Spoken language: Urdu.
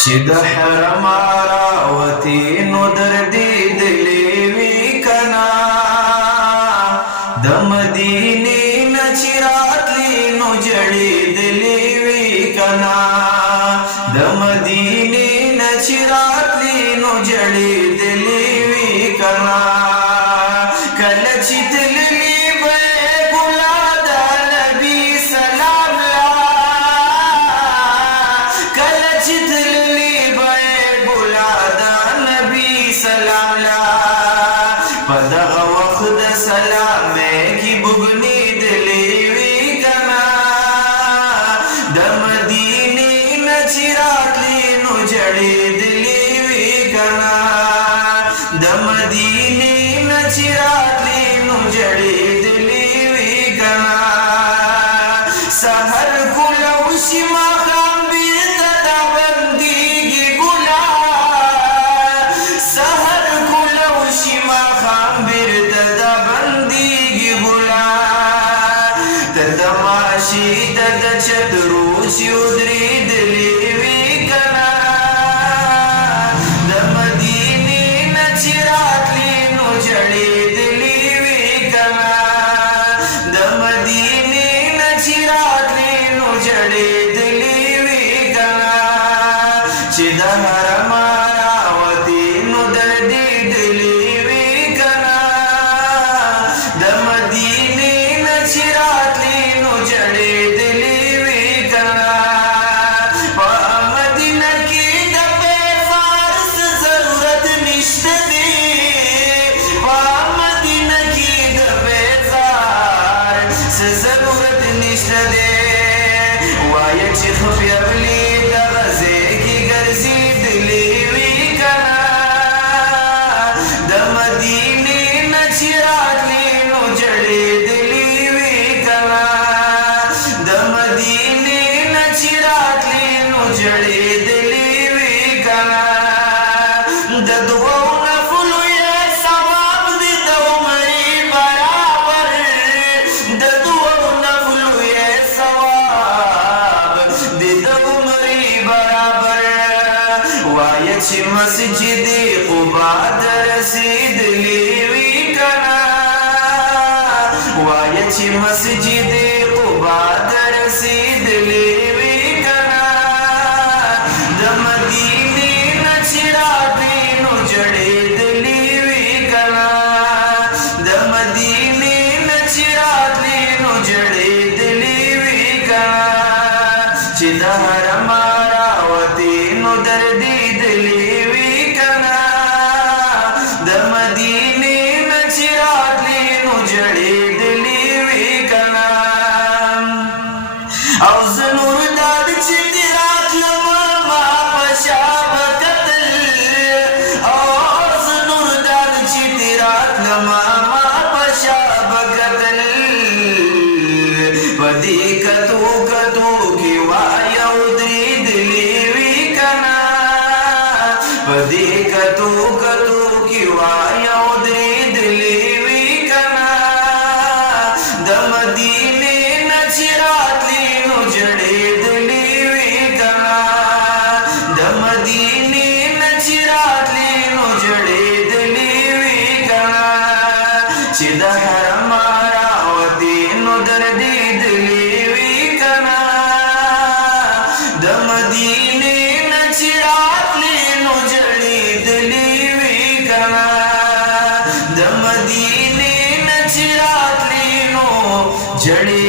چې د حرم راوتې نو دردې دلې وي کنا د مدینې نه چې راتلې نو جړې دلې وي کنا د مدینې نه چې راتلې نو جړې دلې وي کنا کله چې تللې به ګلا د نبي سلام لا کله چې تللې به ګلا د نبي سلام لا په دغه وخت د سلامې کې بوګنې دلې وي کنا د مدینې نه چې راتلې نو جړې دلې وي کنا د مدینې نه چې راتلې نو جړې دلې وي کنا سحر ګل وشي ماښام بیرته دا بندېږي ګلا سحر ګل وشي ماښام بیرته دا بندېږي ګلا ته د ماشي ته د چترو چې ودرېدلې وي کنا د مدینې نه چې راتلې نو جړېدلې وي کنا د مدینې نه چې راتلې نو جړېدلې وي کنا چې د حرم راوتې نو دردې دلې وي کنا د مدینې نه چې راتلې نو جړېدلې وي کنا په مدینه کې د فارس ضرورت نشته دی په مدینه کې د فارس ضرورت نشته دی وایه چې خو بیا بلې دغه ځای کې ګرځېدلې وي کنا د مدینې نه چې راتلې نو جړېدلې وي کنا د مدینې نه چې راتلې نو جړېدلې وي کنا د دوو نفلو یې ثواب دی د عمرې برابر د دوو نفلو یې ثواب دی د عمرې برابر وایه چې مسجد قبا ته رسېدلې وي کنا وایه چې مسجد قبا ته رسېدلې وي کنا د مدینې نه چې راتلې نو جړېدلې وي کنا د مدینې نه چې راتلې نو جړېدلې وي کنا چې د حرم راوتې نو دردې دلې وي کنا د مدینې نه چې راتلې نو جړېدلې وي کنا او زه نور داد چې دې راتلم ما په شا به کتل او زه نور داد چې دې راتلم ما په شا به کتل په دې کتو کتو کې وایه ودرېدلې وي کنا په دې کتو کتو کې وایه ودرېدلې وي کنا د مدینې نه چې راتلې نو جړېدلې وي کنا د مدینې نه چې راتلې نو جړېدلې وي کنا چې د حرم راوتې نو دردې دلې وي کنا د مدینې نه چې راتلې نو جړېدلې وي کنا د مدینې نه چې راتلې نو جړې